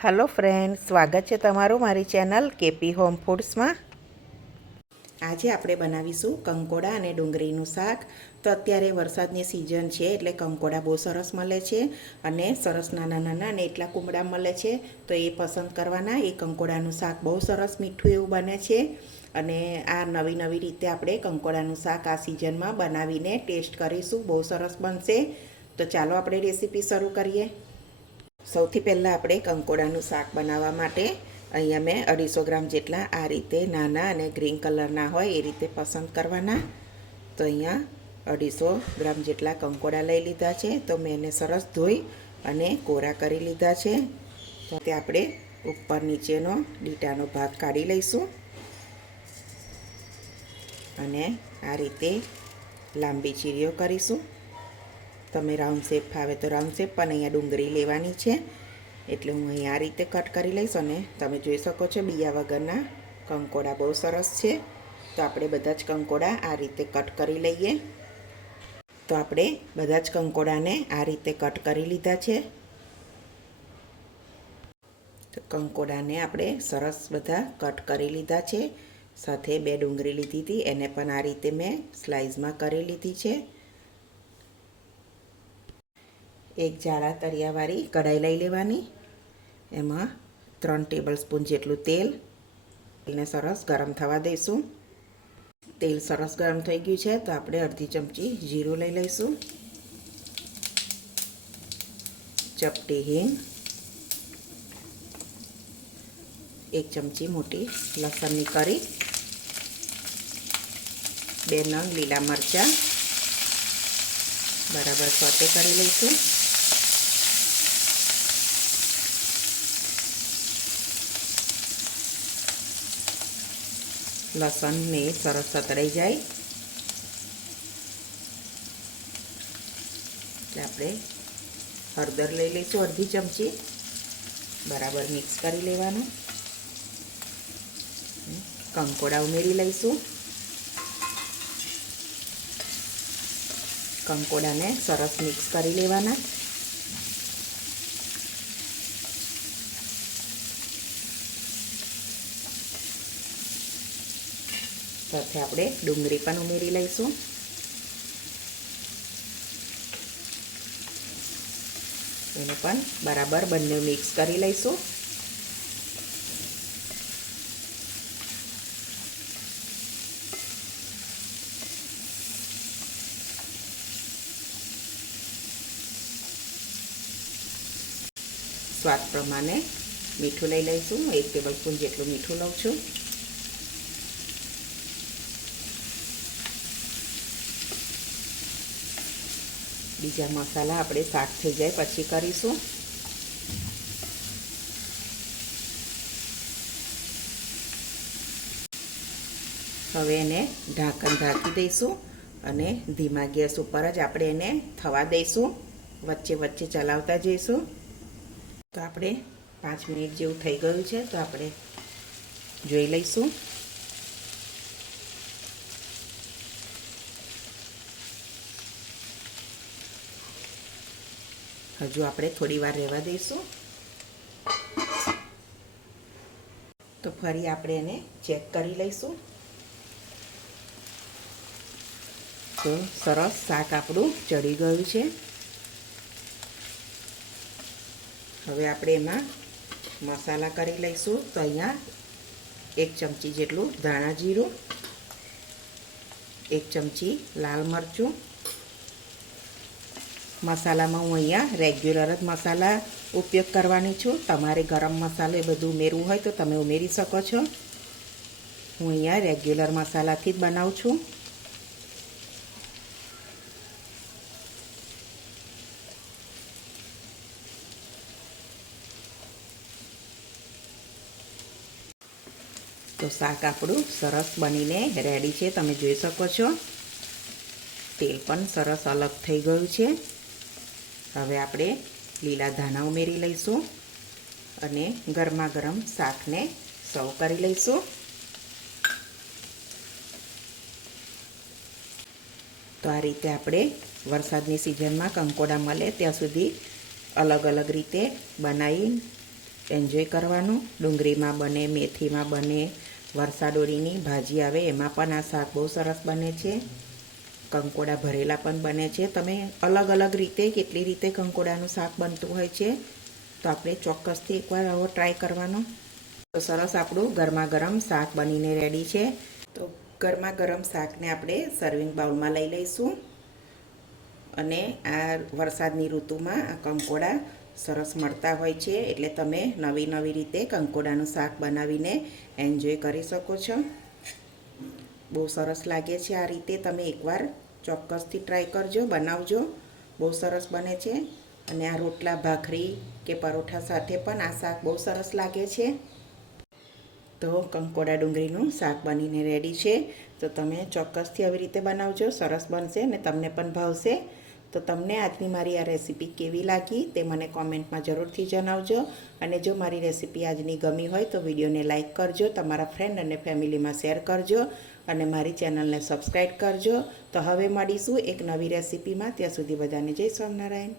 Hello friends, स्वागत है तमारू मारी चेनल केपी होम फूड्स में। आज आपणे बनावीशुं कंकोड़ा अने डूंगळीनुं शाक। तो अत्यारे वरसादनी सीजन छे एटले कंकोड़ा बहुत सरस मळे छे अने सरस नाना नाना अने एटला कूमड़ा मळे छे तो ए पसंद करवाना। ए कंकोड़ानुं शाक बहुत सरस मीठुं एवुं बने छे अने आ नवी नवी रीते आपणे कंकोड़ानुं शाक आ सीजनमां बनावीने टेस्ट करीशुं। बहुत सरस बनशे। तो चालो आपणे रेसिपी शरू करीए। સૌથી પહેલાં આપણે કંકોડાનું શાક બનાવવા માટે અહીંયા મેં 250 ગ્રામ જેટલા આ રીતે નાના અને ગ્રીન કલરના હોય એ રીતે પસંદ કરવાના। તો અહીંયા 250 ગ્રામ જેટલા કંકોડા લઈ લીધા છે। તો મેં એને સરસ ધોઈ અને કોરા કરી લીધા છે। તો તે આપણે ઉપર નીચેનો લીટાનો ભાગ કાઢી લઈશું અને આ રીતે લાંબી ચીરીઓ કરીશું। તમે રાઉન્ડ શેપ ફાવે તો રાઉન્ડ શેપ, પણ અહીંયા ડુંગળી લેવાની છે એટલે હું અહીં આ રીતે કટ કરી લઈશ। અને તમે જોઈ શકો છો બીયા વગરના કંકોડા બહુ સરસ છે। તો આપણે બધા જ કંકોડા આ રીતે કટ કરી લઈએ। તો આપણે બધા જ કંકોડાને આ રીતે કટ કરી લીધા છે। તો કંકોડાને આપણે સરસ બધા કટ કરી લીધા છે। સાથે 2 ડુંગળી લીધી હતી, એને પણ આ રીતે મેં સ્લાઇસમાં કરી લીધી છે। एक जाड़ा तरियावाળી कढ़ाई लई लेवानी, एमां 3 टेबल स्पून जेटलुं तेलने सरस गरम थवा दईशुं। तेल सरस गरम थई गयुं छे तो आपणे अर्धी चमची जीरुं लई लईशुं, चपटी हींग, 1 चमची मोटी लसणनी करी, 2 नंग लीला मरचा बराबर सोटे करी लईशुं। लसण ने सरस सतड़ाई जाए आपणे हळदर लई लईशुं अर्धी चमची, बराबर मिक्स करी लेवानुं। कंकोड़ा उमेरी लईशुं। कंकोड़ा ने सरस मिक्स करी लेवाना। साथे आपणे डूंगળી पण उमेरी लईशुं। एने पण बराबर बंने मिक्स करी लईशुं। स्वाद प्रमाणे मीठुं लई लईशुं। 1 टेबल स्पून जेटलुं मीठुं लઉં છું। बीजा मसाला आपणे शाक थई जाए पछी करीशुं। हवे एने ढांकण ढांकी दईशुं अने धीमा गैस उपर ज आपणे एने थवा दईशुं। वच्चे वच्चे चलावता जईशुं। तो आपणे 5 मिनिट जेवुं थई गयुं छे तो आपणे जोई लईशुं। हजू आपणे थोड़ी वार रहेवा दईशुं। तो फरी आपणे एने चेक करी लईशुं। तो सरस शाक आपणुं चढ़ी गयुं छे। हवे आपणे एमां मसाला करी लईशुं। तो अहींया 1 चमची जेटलुं धाणा जीरुं, 1 चमची लाल मरचुं। मसालामां हूँ अहींया रेग्युलर ज मसाला उपयोग करवानी छुं। तमारे गरम मसालो ए बधुं उमेरवुं होय तो तमे उमेरी शको छो। हूँ अहींया रेग्युलर मसालाथी ज बनावुं छुं। तो शाक आपणुं सरस बनीने रेडी छे, तमे जोई शको छो। तेल पण सरस अलग थई गयुं छे। हवे आपणे लीला धाना उमेरी लईशुं अने गरमा गरम शाकने सर्व करी लईशुं। तो आ रीते आपणे वरसादनी सीजन में कंकोड़ा मळे त्यां सुधी अलग अलग रीते बनावी એન્જોય કરવાનું. ડુંગળીમાં બને, મેથીમાં બને, વરસાદોળીની ભાજી આવે એમાં પણ આ શાક બહુ સરસ બને છે. કંકોડા ભરેલા પણ બને છે. તમે અલગ અલગ રીતે કેટલી રીતે કંકોડાનું શાક બનતું હોય છે, તો આપણે ચોક્કસથી એકવાર આવો ટ્રાય કરવાનો. તો સરસ આપણું ગરમા ગરમ શાક બનીને રેડી છે. તો ગરમા ગરમ શાકને આપણે સર્વિંગ બાઉલમાં લઈ લઈશું. અને આ વરસાદની ઋતુમાં આ કંકોડા સરસ મળતા હોય છે, એટલે તમે નવી નવી રીતે કંકોડાનું શાક બનાવીને એન્જોય કરી શકો છો. બહુ સરસ લાગે છે. આ રીતે તમે એકવાર ચોક્કસથી ટ્રાય કરજો, બનાવજો. બહુ સરસ બને છે. અને આ રોટલા, ભાખરી કે પરોઠા સાથે પણ આ શાક બહુ સરસ લાગે છે. તો કંકોડા ડુંગળીનું શાક બનીને રેડી છે. તો તમે ચોક્કસથી આવી રીતે બનાવજો. સરસ બનશે અને તમને પણ ભાવશે. તો તમને આજની મારી આ રેસીપી કેવી લાગી તે મને કોમેન્ટમાં જરૂરથી જણાવજો. અને જો મારી રેસીપી આજની ગમી હોય તો વિડીયોને લાઇક કરજો, તમારા ફ્રેન્ડ અને ફેમિલીમાં શેર કરજો અને મારી ચેનલને સબસ્ક્રાઈબ કરજો. તો હવે મળીશું એક નવી રેસીપીમાં. ત્યાં સુધી બધાને જય સ્વામિનારાયણ.